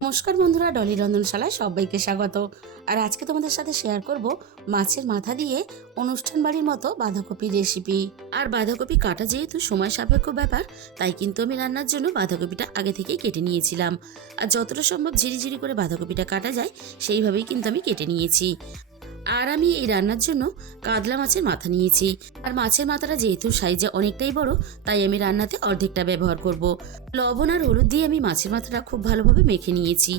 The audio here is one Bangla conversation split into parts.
নমস্কার বন্ধুরা, ডলি রন্ধনশালায় সবাইকে স্বাগত। আর আজকে তোমাদের সাথে শেয়ার করব মাছের মাথা দিয়ে অনুষ্ঠান বাড়ির মতো বাঁধাকপির রেসিপি। আর বাঁধাকপি কাটা যেহেতু সময় সাপেক্ষ ব্যাপার, তাই কিন্তু আমি রান্নার জন্য বাঁধাকপিটা আগে থেকেই কেটে নিয়েছিলাম। আর যতটা সম্ভব ঝিরিঝিরি করে বাঁধাকপিটা কাটা যায় সেইভাবেই কিন্তু আমি কেটে নিয়েছি। আর আমি এই রান্নার জন্য কাতলা মাছের মাথা নিয়েছি। আর মাছের মাথাটা যেহেতু সাইজে অনেকটাই বড়, তাই আমি রান্নাতে অর্ধেকটা ব্যবহার করব। লবণ আর হলুদ দিয়ে আমি মাছের মাথাটা খুব ভালোভাবে মেখে নিয়েছি।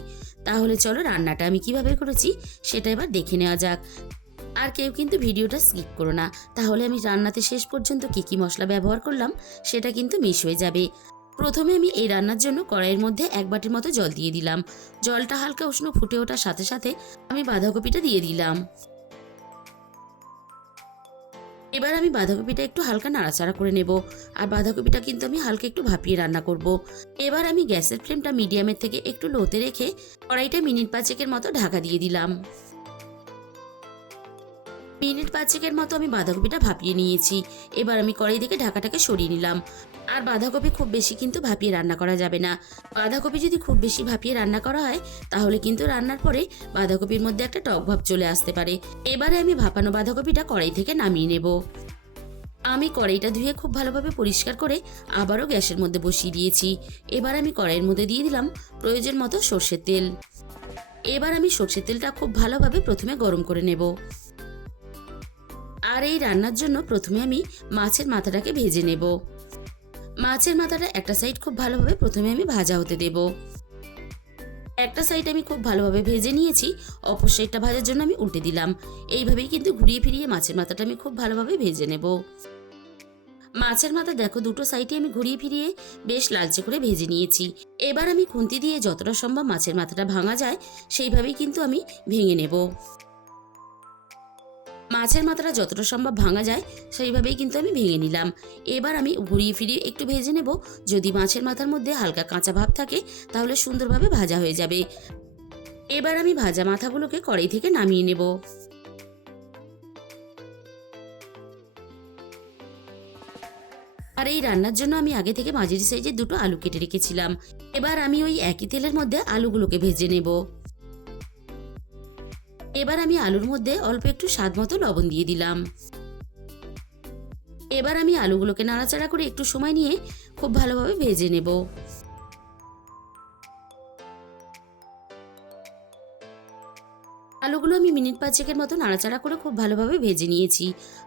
তাহলে চলো রান্নাটা আমি কিভাবে করেছি সেটা এবার দেখে নেওয়া যাক। আর কেউ কিন্তু ভিডিওটা স্কিপ করো না, তাহলে আমি রান্নাতে শেষ পর্যন্ত কী কী মশলা ব্যবহার করলাম সেটা কিন্তু মিশ হয়ে যাবে। প্রথমে আমি এই রান্নার জন্য কড়াইয়ের মধ্যে 1 বাটির মতো জল দিয়ে দিলাম। জলটা হালকা উষ্ণ ফুটে ওঠার সাথে সাথে আমি বাঁধাকপিটা দিয়ে দিলাম। এবার আমি বাঁধাকপিটা একটু হালকা নাড়াচাড়া করে নেব। আর বাঁধাকপিটা কিন্তু আমি হালকা একটু ভাপিয়ে রান্না করব। এবার আমি গ্যাসের ফ্লেমটা মিডিয়ামের থেকে একটু লোতে রেখে কড়াইটা মিনিট 5 মতো ঢাকা দিয়ে দিলাম। মিনিট 5 মতো আমি বাঁধাকপিটা ভাপিয়ে নিয়েছি। এবার আমি কড়াই থেকে ঢাকাটাকে সরিয়ে নিলাম। আর বাঁধাকপি খুব বেশি কিন্তু ভাপিয়ে রান্না করা যাবে না। বাঁধাকপি যদি খুব বেশি ভাপিয়ে রান্না করা হয় তাহলে কিন্তু রান্নার পরে বাঁধাকপির মধ্যে একটা টক ভাব চলে আসতে পারে। এবারে আমি ভাপানো বাঁধাকপিটা কড়াই থেকে নামিয়ে নেব। আমি কড়াইটা ধুয়ে খুব ভালোভাবে পরিষ্কার করে আবারও গ্যাসের মধ্যে বসিয়ে দিয়েছি। এবার আমি কড়াইয়ের মধ্যে দিয়ে দিলাম প্রয়োজন মতো সর্ষের তেল। এবার আমি সর্ষের তেলটা খুব ভালোভাবে প্রথমে গরম করে নেব। আর এই রান্নার জন্য প্রথমে আমি মাছের মাথাটাকে ভেজে নেব। মাছের মাথাটা একটা সাইড খুব ভালোভাবে প্রথমে আমি ভাজা হতে দেব। একটা সাইড আমি খুব ভালোভাবে ভেজে নিয়েছি, অপর সাইডটা ভাজার জন্য আমি উল্টে দিলাম। এইভাবেই কিন্তু ঘুরিয়ে ফিরিয়ে মাছের মাথাটা আমি খুব ভালোভাবে ভেজে নেব। মাছের মাথা দেখো দুটো সাইডে আমি ঘুরিয়ে ফিরিয়ে বেশ লালচে করে ভেজে নিয়েছি। এবার আমি খুন্তি দিয়ে যতটা সম্ভব মাছের মাথাটা ভাঙা যায় সেইভাবেই কিন্তু আমি ভেঙে নেব। মাছের মাথাটা যতটা সম্ভব ভাঙা যায় সেইভাবেই কিন্তু আমি ভেঙে নিলাম। এবার আমি ঘুরিয়ে ফিরিয়ে একটু ভেজে নেব। যদি মাছের মাথার মধ্যে হালকা কাঁচা ভাব থাকে তাহলে সুন্দরভাবে ভাজা হয়ে যাবে। এবার আমি ভাজা মাথাগুলোকে কড়াই থেকে নামিয়ে নেব। আর এই রান্নার জন্য আমি আগে থেকে মাঝারি সাইজের 2টো আলু কেটে রেখেছিলাম। এবার আমি ওই একই তেলের মধ্যে আলুগুলোকে ভেজে নেব। এবার আমি আলুর মধ্যে অল্প একটু স্বাদ মতো লবণ দিয়ে দিলাম। এবার আমি আলুগুলোকে নাড়াচাড়া করে একটু সময় নিয়ে খুব ভালোভাবে ভেজে নেব। আলুগুলো আমি মিনিট 5 মতো নাড়াচাড়া করে খুব ভালোভাবে ভেজে নিয়েছি।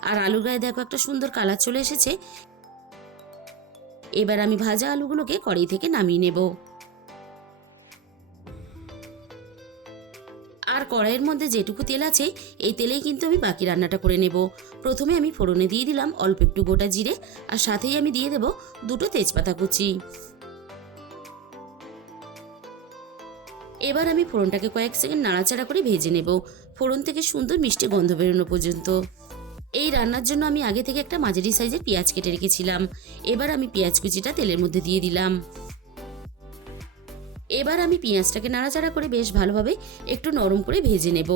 আর আলুর গায়ে দেখো একটা সুন্দর কালার চলে এসেছে। এবার আমি ভাজা আলুগুলোকে কড়াই থেকে নামিয়ে নেব। আর কড়াইয়ের মধ্যে যেটুকু তেল আছে এই তেলেই কিন্তু আমি বাকি রান্নাটা করে নেব। প্রথমে আমি ফোড়নে দিয়ে দিলাম অল্প একটু গোটা জিরে, আর সাথেই আমি দিয়ে দেব 2টো তেজপাতা কুচি। এবার আমি ফোড়নটাকে কয়েক সেকেন্ড নাড়াচাড়া করে ভেজে নেব, ফোড়ন থেকে সুন্দর মিষ্টি গন্ধ বেরোনো পর্যন্ত। এই রান্নার জন্য আমি আগে থেকে একটা মাঝারি সাইজের পেঁয়াজ কেটে রেখেছিলাম। এবার আমি পেঁয়াজ কুচিটা তেলের মধ্যে দিয়ে দিলাম। এবার আমি পেঁয়াজটাকে নাড়াচাড়া করে বেশ ভালোভাবে একটু নরম করে ভেজে নেব।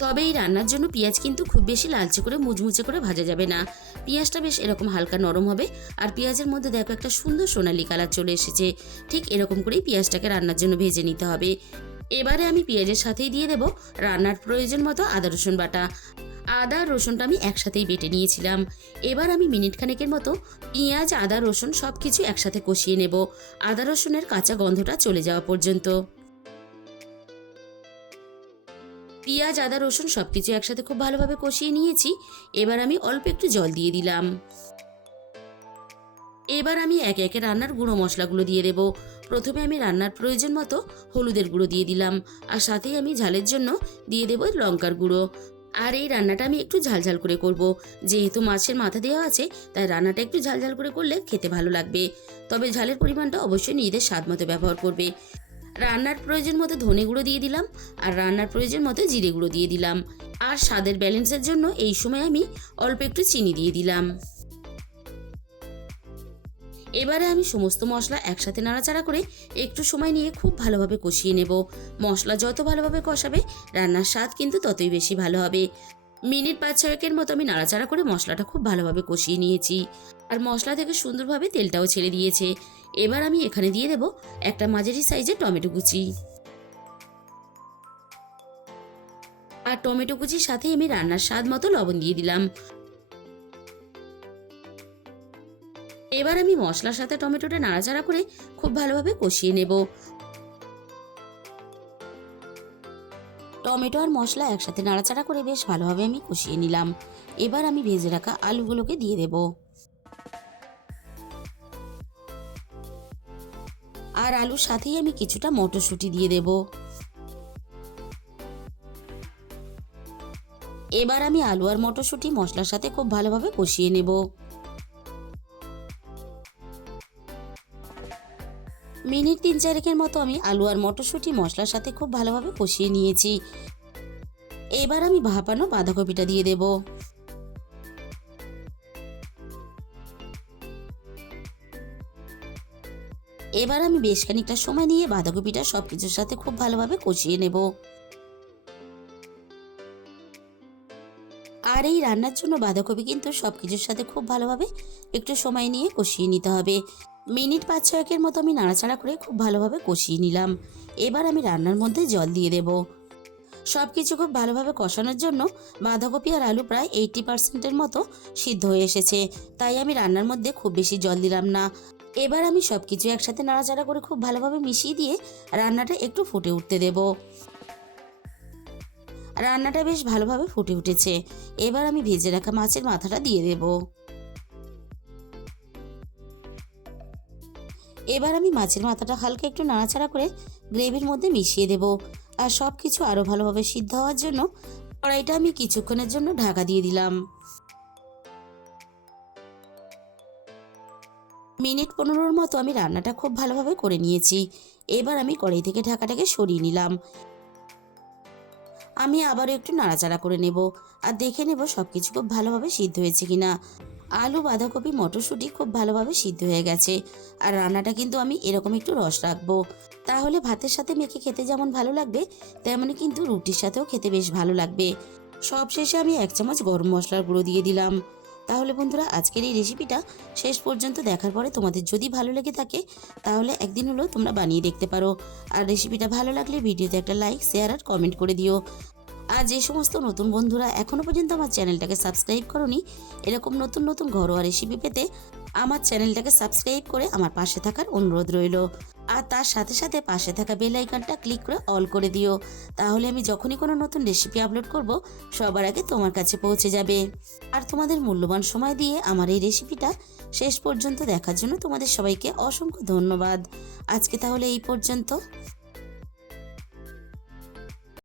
তবে এই রান্নার জন্য পেঁয়াজ কিন্তু খুব বেশি লালচে করে মুচমুচে করে ভাজা যাবে না। পেঁয়াজটা বেশ এরকম হালকা নরম হবে। আর পেঁয়াজের মধ্যে দেখো একটা সুন্দর সোনালি কালার চলে এসেছে। ঠিক এরকম করেই পেঁয়াজটাকে রান্নার জন্য ভেজে নিতে হবে। এবারে আমি পেঁয়াজের সাথেই দিয়ে দেব রান্নার প্রয়োজন মতো আদা রসুন বাটা। আদা রসুনটা আমি একসাথেই বেটে নিয়েছিলাম। এবার আমি মিনিট খানেকের মতো পেঁয়াজ আদা রসুন সব কিছু একসাথে কষিয়ে নেব, আদা রসুনের কাঁচা গন্ধটা চলে যাওয়া পর্যন্ত। পেঁয়াজ আদা রসুন সবকিছু একসাথে খুব ভালোভাবে কষিয়ে নিয়েছি। এবার আমি অল্প একটু জল দিয়ে দিলাম। এবার আমি একে একে রান্নার গুঁড়ো মশলাগুলো দিয়ে দেব। প্রথমে আমি রান্নার প্রয়োজন মতো হলুদের গুঁড়ো দিয়ে দিলাম, আর সাথেই আমি ঝালের জন্য দিয়ে দেব লঙ্কার গুঁড়ো। আর এই রান্নাটা আমি একটু ঝালঝাল করে করব, যেহেতু মাছের মাথা দেওয়া আছে তাই রান্নাটা একটু ঝালঝাল করে করলে খেতে ভালো লাগবে। তবে ঝালের পরিমাণটা অবশ্যই নিজেদের স্বাদ মতো ব্যবহার করবে। রান্নার প্রয়োজন মতো ধনে গুঁড়ো দিয়ে দিলাম, আর রান্নার প্রয়োজন মতো জিরে গুঁড়ো দিয়ে দিলাম। আর স্বাদের ব্যালেন্সের জন্য এই সময় আমি অল্প একটু চিনি দিয়ে দিলাম। এবারে আমি সমস্ত মশলা একসাথে নাড়াচাড়া করে একটু সময় নিয়ে খুব ভালোভাবে কষিয়ে নেব। মশলা যত ভালোভাবে কষাবে রান্নার স্বাদ কিন্তু ততই বেশি ভালো হবে। মিনিট 5-6 মতো আমি নাড়াচাড়া করে মশলাটা খুব ভালোভাবে কষিয়ে নিয়েছি। আর মশলা থেকে সুন্দরভাবে তেলটাও ছেড়ে দিয়েছে। এবার আমি এখানে দিয়ে দেব একটা মাঝারি সাইজের টমেটো কুচি। আর টমেটো কুচির সাথে আমি রান্নার স্বাদ মতো লবণ দিয়ে দিলাম। এবার আমি মশলার সাথে টমেটোটা নাড়াচাড়া করে খুব ভালোভাবে কষিয়ে নেব। টমেটো আর মশলা একসাথে নাড়াচাড়া করে বেশ ভালোভাবে আমি কষিয়ে নিলাম। এবার আমি ভেজে রাখা আলুগুলোকে দিয়ে দেব। আর আলুর সাথেই আমি কিছুটা মটরশুঁটি দিয়ে দেব। এবার আমি আলু আর মটরশুঁটি মশলার সাথে খুব ভালোভাবে কষিয়ে নেব। মিনিট 3-4 মতো আমি আলু আর মটরশুঁটি মশলার সাথে খুব ভালোভাবে কষিয়ে নিয়েছি। এবার আমি ভাপানো বাঁধাকপিটা দিয়ে দেব। এবার আমি বেশ খানিকটা সময় নিয়ে বাঁধাকপিটা সবকিছুর সাথে খুব ভালোভাবে কষিয়ে নেব। আর এই রান্নার জন্য বাঁধাকপি কিন্তু সবকিছুর সাথে খুব ভালোভাবে একটু সময় নিয়ে কষিয়ে নিতে হবে। মিনিট 5-6 মতো আমি নাড়াচাড়া করে খুব ভালোভাবে কষিয়ে নিলাম। এবার আমি রান্নার মধ্যে জল দিয়ে দেব। সব কিছু খুব ভালোভাবে কষানোর জন্য বাঁধাকপি আর আলু প্রায় 80% মতো সিদ্ধ হয়ে এসেছে, তাই আমি রান্নার মধ্যে খুব বেশি জল দিলাম না। এবার আমি সব কিছু একসাথে নাড়াচাড়া করে খুব ভালোভাবে মিশিয়ে দিয়ে রান্নাটা একটু ফুটে উঠতে দেব। রান্নাটা বেশ ভালোভাবে ফুটে উঠেছে। এবার আমি ভেজে রাখা মাছের মাথাটা দিয়ে দেব। এবার আমি মাছের মাথাটা হালকা একটু নাড়াচাড়া করে গ্রেভির মধ্যে মিশিয়ে দেব। আর সব কিছু আরও ভালোভাবে সিদ্ধ হওয়ার জন্য কড়াইটা আমি কিছুক্ষণের জন্য ঢাকা দিয়ে দিলাম। মিনিট 15 মতো আমি রান্নাটা খুব ভালোভাবে করে নিয়েছি। এবার আমি কড়াই থেকে ঢাকাটাকে সরিয়ে নিলাম। আমি আবারও একটু নাড়াচাড়া করে নেব আর দেখে নেব সব কিছু খুব ভালোভাবে সিদ্ধ হয়েছে কিনা। আলু, বাঁধাকপি, মটরশুঁটি খুব ভালোভাবে সিদ্ধ হয়ে গেছে। আর রান্নাটা কিন্তু আমি এরকম একটু রস রাখবো, তাহলে ভাতের সাথে মেখে খেতে যেমন ভালো লাগবে তেমনি কিন্তু রুটির সাথেও খেতে বেশ ভালো লাগবে। সবশেষে আমি 1 চামচ গরম মশলার গুঁড়ো দিয়ে দিলাম। তাহলে বন্ধুরা, আজকের এই রেসিপিটা শেষ পর্যন্ত দেখার পরে তোমাদের যদি ভালো লেগে থাকে তাহলে একদিন হলেও তোমরা বানিয়ে দেখতে পারো। আর রেসিপিটা ভালো লাগলে ভিডিওতে একটা লাইক, শেয়ার আর কমেন্ট করে দিও। আর যে সমস্ত নতুন বন্ধুরা এখনও পর্যন্ত আমার চ্যানেলটাকে সাবস্ক্রাইব করোনি, এরকম নতুন নতুন ঘরোয়া রেসিপি পেতে আমার চ্যানেলটাকে সাবস্ক্রাইব করে আমার পাশে থাকার অনুরোধ রইল। আর তার সাথে সাথে পাশে থাকা বেল আইকনটা ক্লিক করে অল করে দিও, তাহলে আমি যখনই কোনো নতুন রেসিপি আপলোড করব সবার আগে তোমার কাছে পৌঁছে যাবে। আর তোমাদের মূল্যবান সময় দিয়ে আমার এই রেসিপিটা শেষ পর্যন্ত দেখার জন্য তোমাদের সবাইকে অসংখ্য ধন্যবাদ। আজকে তাহলে এই পর্যন্ত।